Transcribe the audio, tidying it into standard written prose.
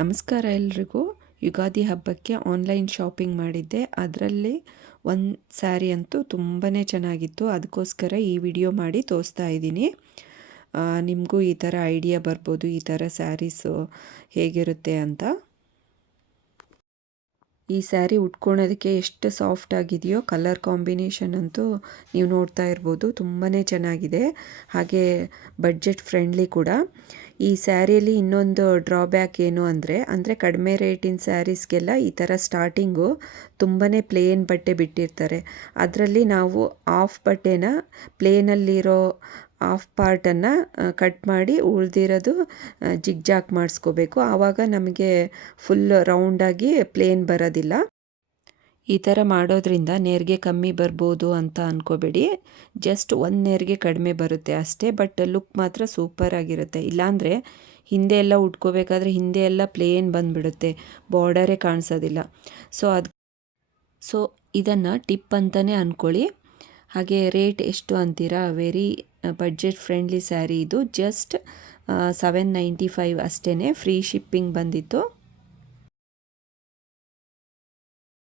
ನಮಸ್ಕಾರ ಎಲ್ರಿಗೂ. ಯುಗಾದಿ ಹಬ್ಬಕ್ಕೆ ಆನ್ಲೈನ್ ಶಾಪಿಂಗ್ ಮಾಡಿದ್ದೆ. ಅದರಲ್ಲಿ ಒಂದು ಸ್ಯಾರಿ ಅಂತೂ ತುಂಬಾ ಚೆನ್ನಾಗಿತ್ತು. ಅದಕ್ಕೋಸ್ಕರ ಈ ವಿಡಿಯೋ ಮಾಡಿ ತೋರಿಸ್ತಾ ಇದ್ದೀನಿ. ನಿಮಗೂ ಈ ಥರ ಐಡಿಯಾ ಬರ್ಬೋದು, ಈ ಥರ ಸ್ಯಾರೀಸು ಹೇಗಿರುತ್ತೆ ಅಂತ. ಈ ಸ್ಯಾರಿ ಉಟ್ಕೊಳೋದಕ್ಕೆ ಎಷ್ಟು ಸಾಫ್ಟ್ ಆಗಿದೆಯೋ, ಕಲರ್ ಕಾಂಬಿನೇಷನ್ ಅಂತೂ ನೀವು ನೋಡ್ತಾ ಇರ್ಬೋದು, ತುಂಬಾ ಚೆನ್ನಾಗಿದೆ. ಹಾಗೆ ಬಡ್ಜೆಟ್ ಫ್ರೆಂಡ್ಲಿ ಕೂಡ. ಈ ಸ್ಯಾರಿಯಲ್ಲಿ ಇನ್ನೊಂದು ಡ್ರಾಬ್ಯಾಕ್ ಏನು ಅಂದರೆ ಕಡಿಮೆ ರೇಟಿನ ಸ್ಯಾರೀಸ್ಗೆಲ್ಲ ಈ ಥರ ಸ್ಟಾರ್ಟಿಂಗು ತುಂಬಾ ಪ್ಲೇನ್ ಬಟ್ಟೆ ಬಿಟ್ಟಿರ್ತಾರೆ. ಅದರಲ್ಲಿ ನಾವು ಆಫ್ ಬಟ್ಟೆನ ಪ್ಲೇನಲ್ಲಿರೋ ಆಫ್ ಪಾರ್ಟನ್ನು ಕಟ್ ಮಾಡಿ ಉಳಿದಿರೋದು ಜಿಗ್ಜಾಕ್ ಮಾಡಿಸ್ಕೋಬೇಕು. ಆವಾಗ ನಮಗೆ ಫುಲ್ ರೌಂಡಾಗಿ ಪ್ಲೇನ್ ಬರೋದಿಲ್ಲ. ಈ ಥರ ಮಾಡೋದ್ರಿಂದ ನೇರಿಗೆ ಕಮ್ಮಿ ಬರ್ಬೋದು ಅಂತ ಅಂದ್ಕೋಬೇಡಿ. ಜಸ್ಟ್ ಒಂದು ನೇರಿಗೆ ಕಡಿಮೆ ಬರುತ್ತೆ ಅಷ್ಟೇ. ಬಟ್ ಲುಕ್ ಮಾತ್ರ ಸೂಪರ್ ಆಗಿರುತ್ತೆ. ಇಲ್ಲಾಂದರೆ ಹಿಂದೆ ಎಲ್ಲ ಉಟ್ಕೋಬೇಕಾದ್ರೆ ಹಿಂದೆ ಎಲ್ಲ ಪ್ಲೇನ್ ಬಂದುಬಿಡುತ್ತೆ, ಬಾರ್ಡರೇ ಕಾಣಿಸೋದಿಲ್ಲ. ಸೊ ಇದನ್ನು ಟಿಪ್ ಅಂತಲೇ ಅಂದ್ಕೊಳ್ಳಿ. ಹಾಗೆ ರೇಟ್ ಎಷ್ಟು ಅಂತೀರಾ? ವೆರಿ ಬಡ್ಜೆಟ್ ಫ್ರೆಂಡ್ಲಿ ಸ್ಯಾರಿ ಇದು. ಜಸ್ಟ್ 795 ಅಷ್ಟೇ. ಫ್ರೀ ಶಿಪ್ಪಿಂಗ್ ಬಂದಿತ್ತು.